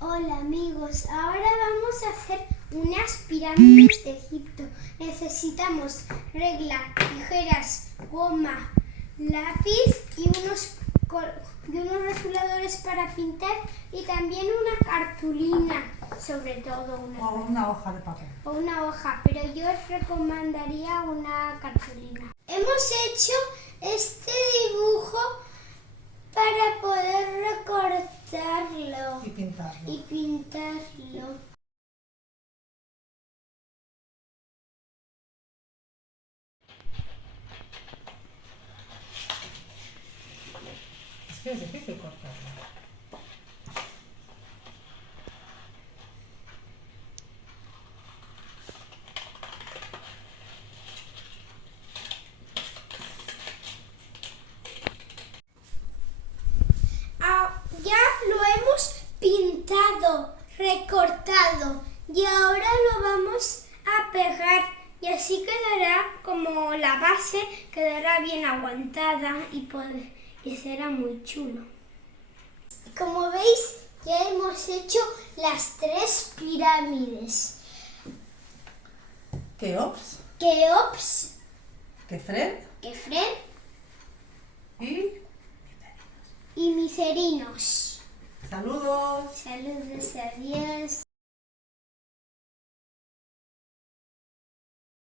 Hola amigos, ahora vamos a hacer unas pirámides de Egipto. Necesitamos regla, tijeras, goma, lápiz y unos rotuladores para pintar y también una cartulina, sobre todo una hoja de papel. O una hoja, pero yo os recomendaría una cartulina. Hemos hecho este dibujo para poder recortarlo Y pintarlo. y pintarlo. Es que es difícil cortarlo. Ya lo hemos pintado, recortado y ahora lo vamos a pegar y así quedará como la base, quedará bien aguantada y será muy chulo. Como veis, ya hemos hecho las 3 pirámides. Keops, Keops, Kefren Kefren y y Miserinos. saludos. Saludos, adiós.